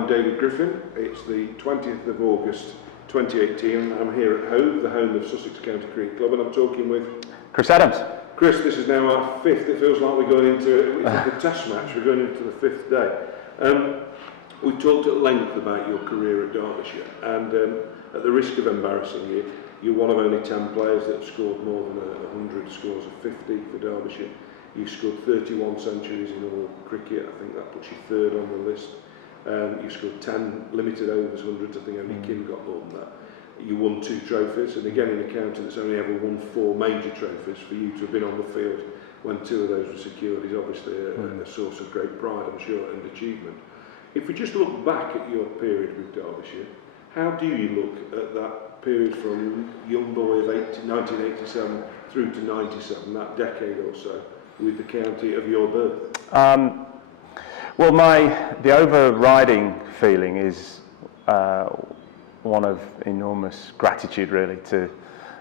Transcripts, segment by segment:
I'm David Griffin. It's the 20th of August 2018. I'm here at Hove, the home of Sussex County Cricket Club, and I'm talking with Chris Adams. Chris. This is now our fifth. It feels like we're going into the test match. We're going into the fifth day. We've talked at length about your career at Derbyshire, and at the risk of embarrassing you, you're one of only 10 players that have scored more than 100 scores of 50 for Derbyshire. You've scored 31 centuries in all cricket. I think that puts you third on the list. You scored 10 limited overs, hundreds. I think only Kim got more than that. You won 2 trophies, and again in a county that's only ever won 4 major trophies, for you to have been on the field when 2 of those were secured is obviously a source of great pride, I'm sure, and achievement. If we just look back at your period with Derbyshire, how do you look at that period from young boy of 1987 through to 97, that decade or so, with the county of your birth? Well, the overriding feeling is one of enormous gratitude, really, to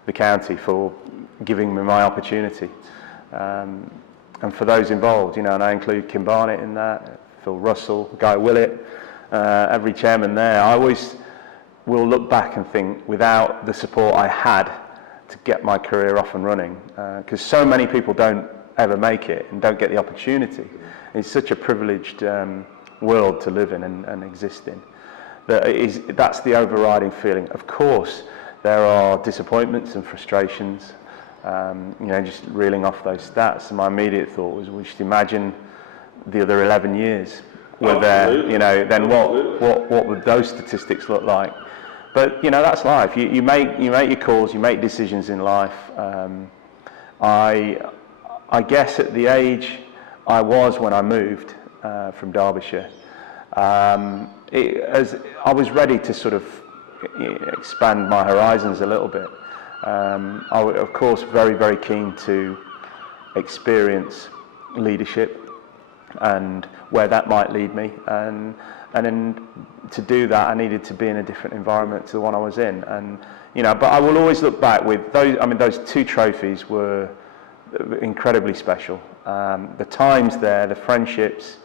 the county for giving me my opportunity, and for those involved, and I include Kim Barnett in that, Phil Russell, Guy Willett, every chairman there. I always will look back and think, without the support I had to get my career off and running, because so many people don't ever make it and don't get the opportunity. It's such a privileged world to live in and exist in. That's the overriding feeling. Of course, there are disappointments and frustrations. Just reeling off those stats, and my immediate thought was, we should imagine the other 11 years were there. Then what would those statistics look like? But that's life. You make your calls, you make decisions in life. I guess at the age I was when I moved from Derbyshire, as I was ready to sort of expand my horizons a little bit. I was, of course, very, very keen to experience leadership and where that might lead me, and then to do that I needed to be in a different environment to the one I was in, and but I will always look back with those. I mean, those 2 trophies were incredibly special. The times there, the friendships,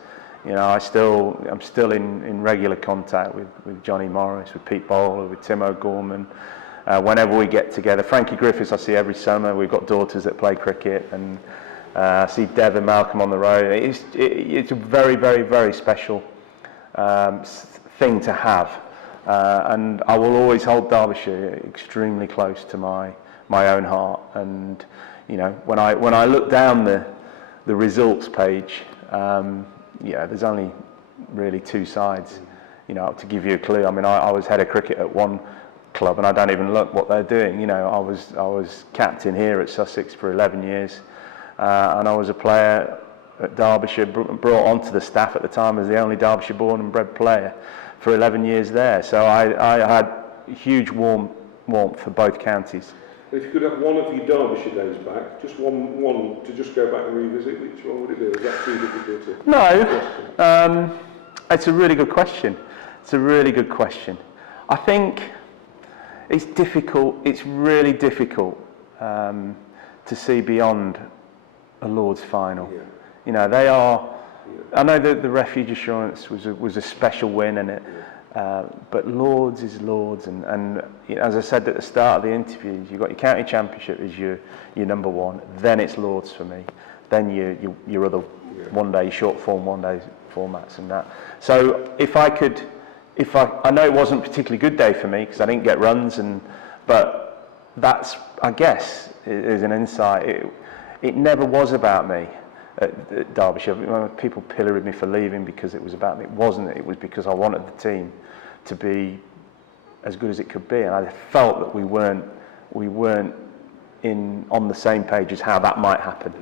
I'm still in regular contact with Johnny Morris, with Pete Bowler, with Tim O'Gorman. Whenever we get together, Frankie Griffiths I see every summer. We've got daughters that play cricket, and I see Dev and Malcolm on the road. It's a very, very, very special thing to have, and I will always hold Derbyshire extremely close to my own heart. And when I look down the results page, there's only really 2 sides. To give you a clue, I mean, I was head of cricket at one club, and I don't even look what they're doing. I was captain here at Sussex for 11 years, and I was a player at Derbyshire, brought onto the staff at the time as the only Derbyshire born and bred player for 11 years there. So I had huge warmth for both counties. If you could have one of your Derbyshire days back, just one to just go back and revisit, which one would it be? Is that too difficult? No, it's a really good question. I think it's difficult. It's really difficult to see beyond a Lord's final. Yeah. They are. I know that the Refuge Assurance was a special win, and but Lords is Lords, and as I said at the start of the interview, you've got your county championship as your number one. Then it's Lords for me. Then your other one day short form, one day formats, and that. So I know it wasn't a particularly good day for me because I didn't get runs, but that's, I guess, is an insight. It never was about me at Derbyshire. People pilloried me for leaving because it was about me. It wasn't. It was because I wanted the team to be as good as it could be, and I felt that we weren't on the same page as how that might happen.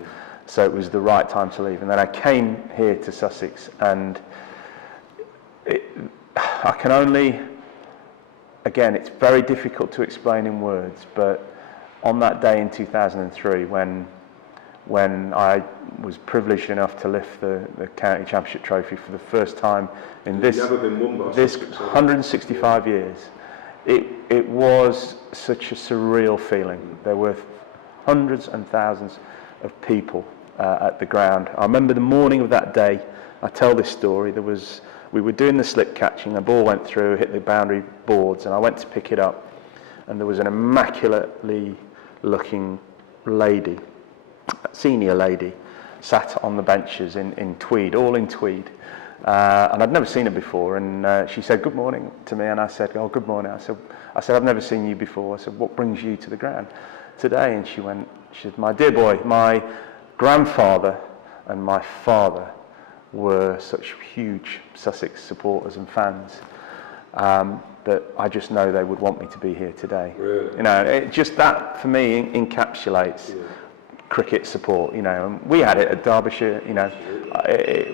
So it was the right time to leave. And then I came here to Sussex, and I can only, again, it's very difficult to explain in words, but on that day in 2003, when I was privileged enough to lift the county championship trophy for the first time in this 165 years, it was such a surreal feeling. There were hundreds and thousands of people at the ground. I remember the morning of that day. I tell this story. There was we were doing the slip catching, the ball went through, hit the boundary boards, and I went to pick it up, and there was an immaculately looking lady, senior lady, sat on the benches in tweed, all in tweed. And I'd never seen her before, and she said good morning to me, and I said, oh, good morning. I said, I've never seen you before. I said, what brings you to the ground today? And she said, my dear boy, my grandfather and my father were such huge Sussex supporters and fans that I just know they would want me to be here today. Really? You know, just that for me encapsulates cricket support, you know, and we had it at Derbyshire, you know.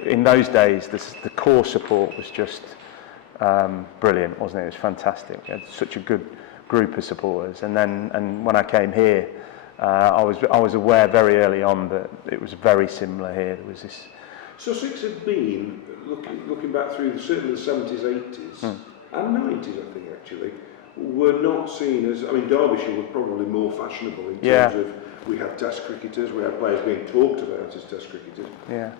In those days, the core support was just brilliant, wasn't it? It was fantastic. We had such a good group of supporters, and when I came here, I was aware very early on that it was very similar here. There was this. Sussex had been looking back through certainly the 70s, 80s, and 90s, I think actually, were not seen as. I mean, Derbyshire was probably more fashionable in terms of. We had Test cricketers, we had players being talked about as Test cricketers. Yeah.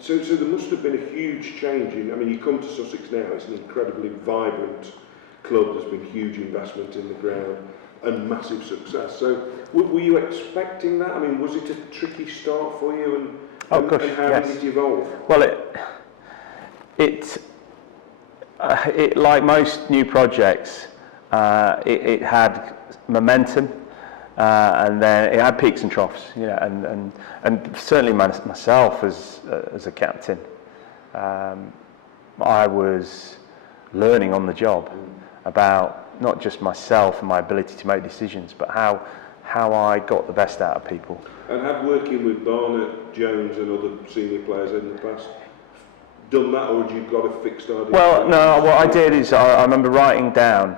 So there must have been a huge change in. I mean, you come to Sussex now; it's an incredibly vibrant club. There's been huge investment in the ground and massive success. So, were you expecting that? I mean, was it a tricky start for you? And how did it evolve? Well, it like most new projects, it had momentum. And then it had peaks and troughs, you know, and certainly myself as a captain, I was learning on the job about not just myself and my ability to make decisions, but how I got the best out of people. And had working with Barnett, Jones, and other senior players in the past done that, or had you got a fixed idea? Well, no. What I did is I remember writing down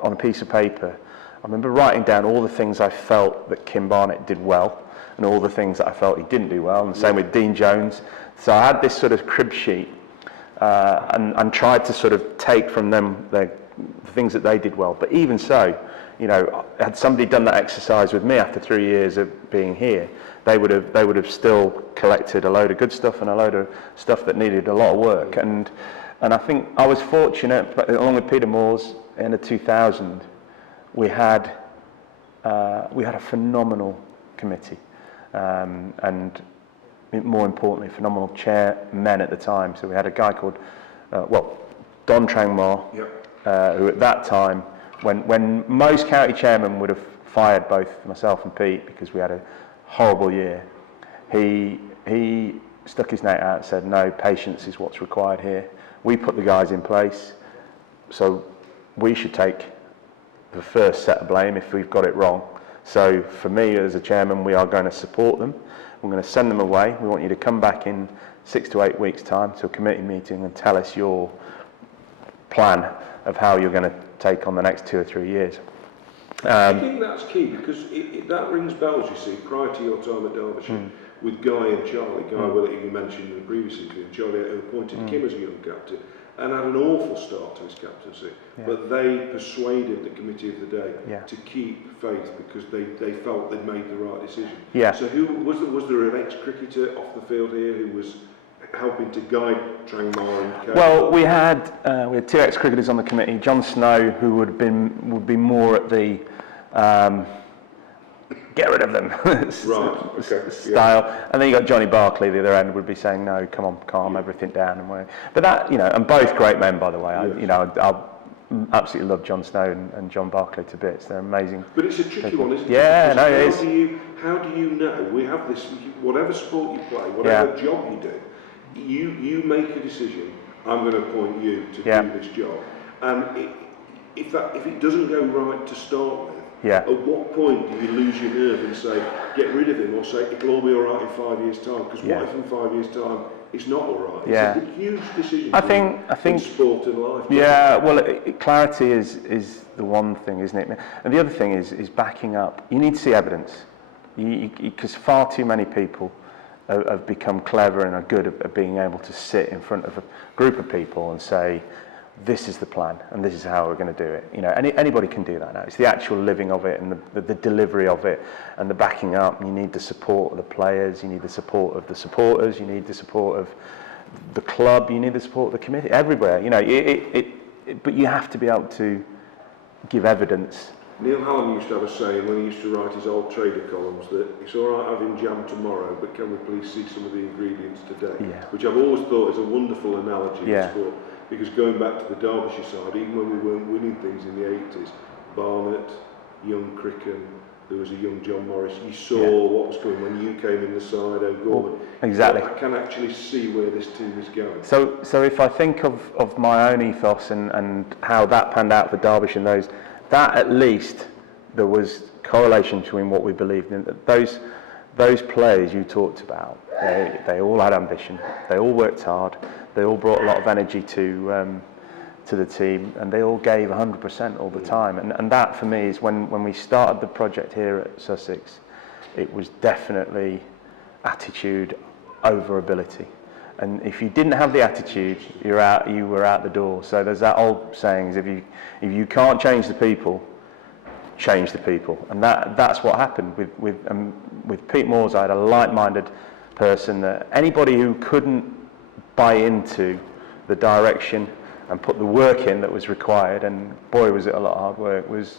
on a piece of paper. I remember writing down all the things I felt that Kim Barnett did well and all the things that I felt he didn't do well, and the same with Dean Jones. So I had this sort of crib sheet and tried to sort of take from them the things that they did well. But even so, you know, had somebody done that exercise with me after 3 years of being here, they would have still collected a load of good stuff and a load of stuff that needed a lot of work. And I think I was fortunate, along with Peter Moores in the 2000. We had a phenomenal committee, and more importantly, phenomenal chairmen at the time. So we had a guy called, Don Trangmore, who at that time, when most county chairmen would have fired both myself and Pete because we had a horrible year, he stuck his neck out and said, no, patience is what's required here. We put the guys in place, so we should take the first set of blame if we've got it wrong. So for me as a chairman, we are going to support them. We're going to send them away. We want you to come back in 6 to 8 weeks' time to a committee meeting and tell us your plan of how you're going to take on the next 2 or 3 years. I think that's key because that rings bells, you see, prior to your time at Derbyshire, with Guy and Charlie. Guy Willett, you mentioned in the previous interview, Charlie who appointed Kim as a young captain, and had an awful start to his captaincy, but they persuaded the committee of the day to keep faith because they felt they'd made the right decision. Yeah. So who was there an ex-cricketer off the field here who was helping to guide Trangmore and Kate? Well, we had 2 ex-cricketers on the committee. John Snow, who would be more at the get rid of them style, and then you got Johnny Barclay, the other end, would be saying, no, come on, calm everything down. But that, you know, and both great men, by the way. I absolutely love John Snow and John Barclay to bits. They're amazing. But it's a tricky one, isn't it? Yeah, no, it is. How do you know? We have this, whatever sport you play, whatever job you do, you make a decision, I'm going to appoint you to do this job. And if it doesn't go right to start with, at what point do you lose your nerve and say, get rid of him, or say, it'll all be all right in 5 years' time? Because what if in 5 years' time it's not all right? It's a huge decision I think in sport and life. Yeah, well, clarity is the one thing, isn't it? And the other thing is backing up. You need to see evidence, because far too many people have become clever and are good at being able to sit in front of a group of people and say, this is the plan and this is how we're going to do it. You know, anybody can do that now. It's the actual living of it and the delivery of it and the backing up. You need the support of the players, you need the support of the supporters, you need the support of the club, you need the support of the committee, everywhere. You know, but you have to be able to give evidence. Neil Hallam used to have a saying when he used to write his old trader columns that it's all right having jam tomorrow, but can we please see some of the ingredients today? Yeah. Which I've always thought is a wonderful analogy Yeah. in sport, because going back to the Derbyshire side, even when we weren't winning things in the 80s, Barnett, young Cricken, there was a young John Morris, you saw what was going when you came in the side, O'Gorman. Exactly. I can actually see where this team is going. So if I think of my own ethos and how that panned out for Derbyshire and that at least there was correlation between what we believed in. Those players you talked about, they all had ambition, they all worked hard, they all brought a lot of energy to the team, and they all gave 100% all the time. And that for me is when we started the project here at Sussex, it was definitely attitude over ability. And if you didn't have the attitude, you were out the door. So there's that old saying: is if you can't change the people, change the people. And that's what happened with Pete Moores. I had a like-minded person, that anybody who couldn't buy into the direction and put the work in that was required, and boy was it a lot of hard work, was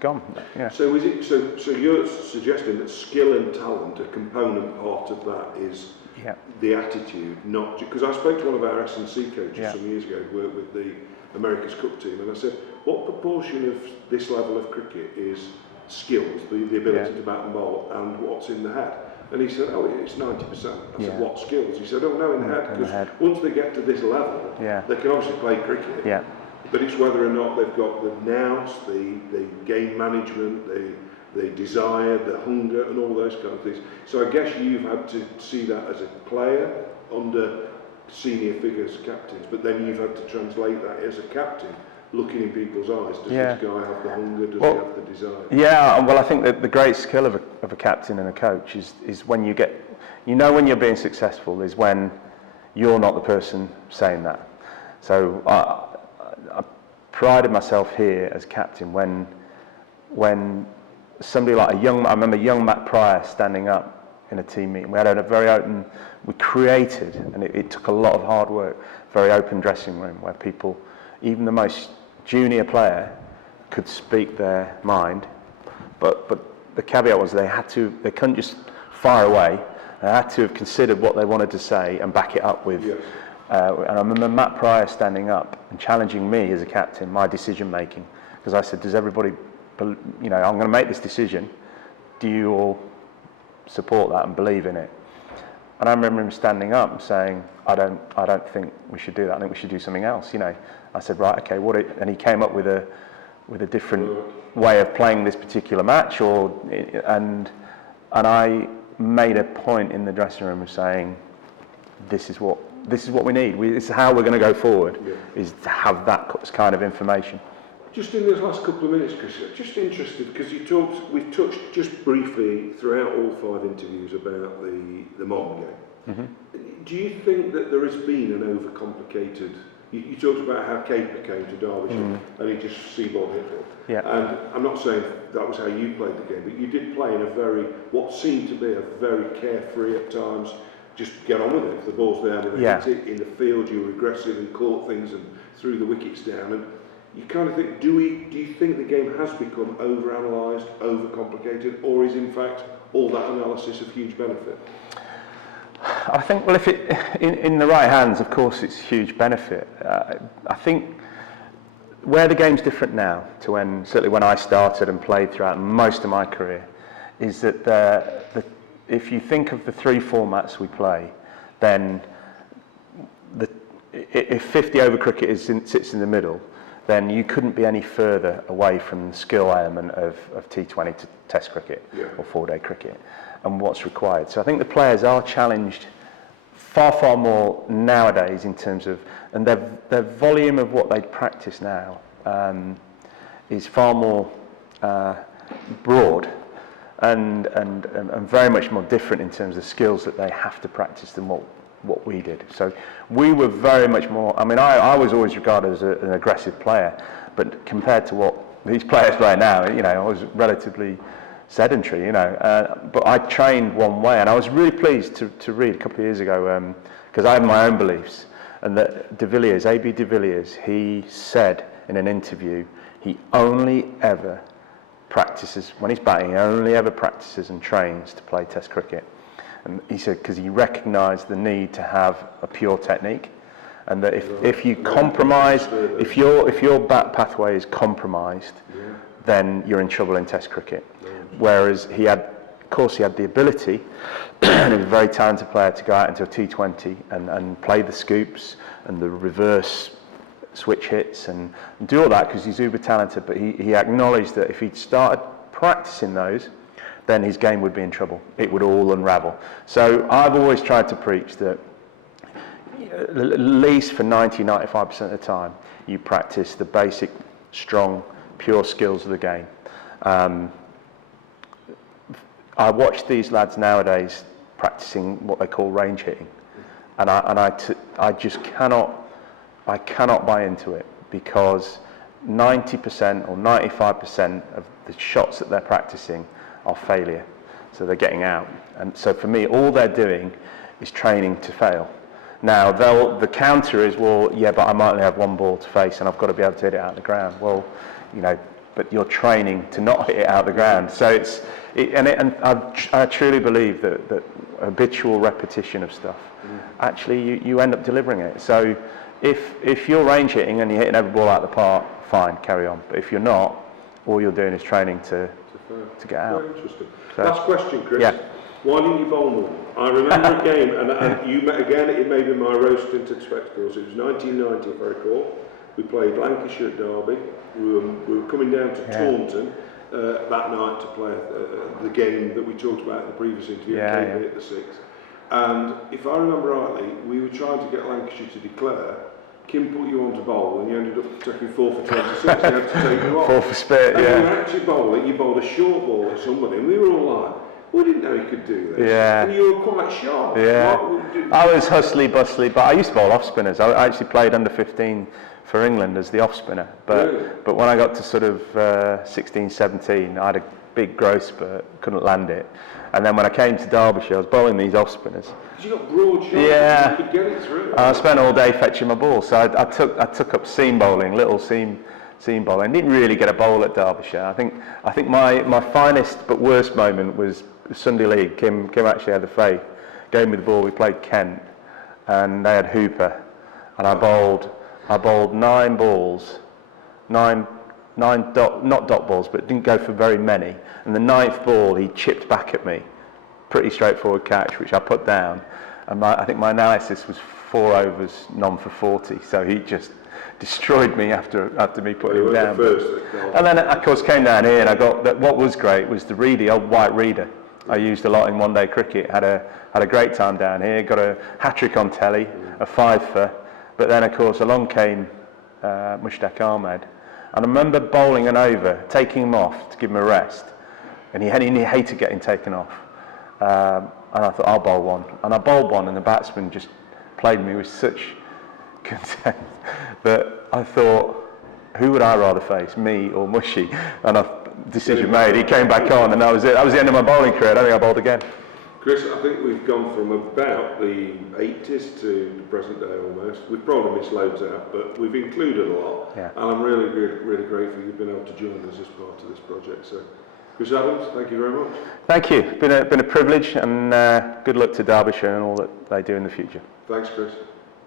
gone. Yeah. So you're suggesting that skill and talent, a component part of that is the attitude, not because I spoke to one of our S&C coaches some years ago who worked with the America's Cup team, and I said, what proportion of this level of cricket is skills, the ability to bat and bowl, and what's in the head? And he said, oh, it's 90%. I said, what skills? He said, oh, no, in the head, because once they get to this level, they can obviously play cricket, but it's whether or not they've got the nous, the game management, the desire, the hunger, and all those kind of things. So I guess you've had to see that as a player under senior figures, captains, but then you've had to translate that as a captain, looking in people's eyes. Does this guy have the hunger? Does he have the desire? Yeah, well, I think that the great skill of a captain and a coach is when you get, when you're being successful is when you're not the person saying that. So I prided myself here as captain when somebody like I remember young Matt Pryor standing up in a team meeting. We had a very open, we created, and it took a lot of hard work, very open dressing room where people, even the most junior player, could speak their mind, but the caveat was they couldn't just fire away. They had to have considered what they wanted to say and back it up with. Yes. And I remember Matt Pryor standing up and challenging me as a captain, my decision making, because I said, does everybody, I'm going to make this decision. Do you all support that and believe in it? And I remember him standing up and saying, I don't think we should do that. I think we should do something else. I said, right, okay, and he came up with a different way of playing this particular match, and I made a point in the dressing room of saying, this is what we need. This is how we're going to go forward, is to have that kind of information. Just in these last couple of minutes, Chris, just interested, because we've touched just briefly throughout all 5 interviews about the modern game. Mm-hmm. Do you think that there has been an overcomplicated, you talked about how Caper came to Derbyshire and he just seaballed hit it. Yeah. And I'm not saying that was how you played the game, but you did play in what seemed to be a very carefree at times, just get on with it. If the ball's down and hit it in the field, you were aggressive and caught things and threw the wickets down. And you kind of think, do you think the game has become overanalyzed, overcomplicated, or is in fact all that analysis of huge benefit? I think, well, if in the right hands, of course, it's huge benefit. I think where the game's different now to certainly when I started and played throughout most of my career, is that if you think of the 3 formats we play, then if 50 over cricket sits in the middle, then you couldn't be any further away from the skill element of T20 to Test cricket or 4-day cricket and what's required. So I think the players are challenged far, far more nowadays in terms of, and their volume of what they practice now is far more broad and very much more different in terms of skills that they have to practice than what we did. So we were very much more, I was always regarded as an aggressive player, but compared to what these players play now, I was relatively sedentary, but I trained one way, and I was really pleased to read a couple of years ago, because I have my own beliefs. And that AB de Villiers, he said in an interview, he only ever practices, when he's batting, he only ever practices and trains to play Test cricket. And he said, because he recognised the need to have a pure technique, and that if you compromise, if your bat pathway is compromised, then you're in trouble in Test cricket. Whereas he had the ability, and he was a very talented player, to go out into a T20 and play the scoops and the reverse switch hits and do all that, because he's uber talented. But he acknowledged that if he'd started practicing those, then his game would be in trouble. It would all unravel. So I've always tried to preach that at least for 90-95% of the time, you practice the basic, strong, pure skills of the game. I watch these lads nowadays practicing what they call range hitting, and I just cannot buy into it, because 90% or 95% of the shots that they're practicing are failure, so they're getting out. And so for me, all they're doing is training to fail. Now the counter is, well, yeah, but I might only have one ball to face and I've got to be able to hit it out of the ground. Well, but you're training to not hit it out of the ground. So I truly believe that habitual repetition of stuff, actually you end up delivering it. So if you're range hitting and you're hitting every ball out of the park, fine, carry on. But if you're not, all you're doing is training to get out. Very interesting. So, last question, Chris. Yeah. Why didn't you bowl more? I remember a game, and you met again, it may be my rose-tinted spectacles. It was 1990, if I recall. We played Lancashire at Derby. We were coming down to Taunton that night to play the game that we talked about in the previous interview, KB at the 6. And if I remember rightly, we were trying to get Lancashire to declare. Kim put you on to bowl, and you ended up taking 4 for 26. You had to take you off. 4 for spit, and you were actually bowling. You bowled a short ball at somebody, and we were all like, we didn't know he could do this. Yeah. And you were quite sharp. Yeah. I was hustly bustly, but I used to bowl off spinners. I actually played under 15 for England as the off spinner. But when I got to sort of 16, 17, I had a big growth spurt, couldn't land it. And then when I came to Derbyshire, I was bowling these off spinners. Because you got broad shoulders, yeah. You could get it through. I spent all day fetching my ball, so I took up seam bowling, little seam bowling. I didn't really get a bowl at Derbyshire. I think my finest but worst moment was Sunday League. Kim actually had the faith, gave me the ball. We played Kent, and they had Hooper, and I bowled 9 balls, not dot balls, but didn't go for very many. And the 9th ball, he chipped back at me. Pretty straightforward catch, which I put down. And I think my analysis was 4 overs, none for 40. So he just destroyed me after me putting him down. And then, of course, came down here, and I got what was great was the reader, the old white reader. I used a lot in one-day cricket. Had a great time down here. Got a hat-trick on telly, a 5-for. But then, of course, along came Mushtaq Ahmed. And I remember bowling an over, taking him off to give him a rest. And he hated getting taken off. And I thought, I'll bowl one. And I bowled one, and the batsman just played me with such contempt that I thought, who would I rather face, me or Mushy? And decision made. He came back on, and that was it. That was the end of my bowling career. I don't think I bowled again. Chris, I think we've gone from about the 80s to the present day almost. We've probably missed loads out, but we've included a lot. Yeah. And I'm really, really, really grateful you've been able to join us as part of this project. So, Chris Adams, thank you very much. Thank you. Been a privilege, and good luck to Derbyshire and all that they do in the future. Thanks, Chris.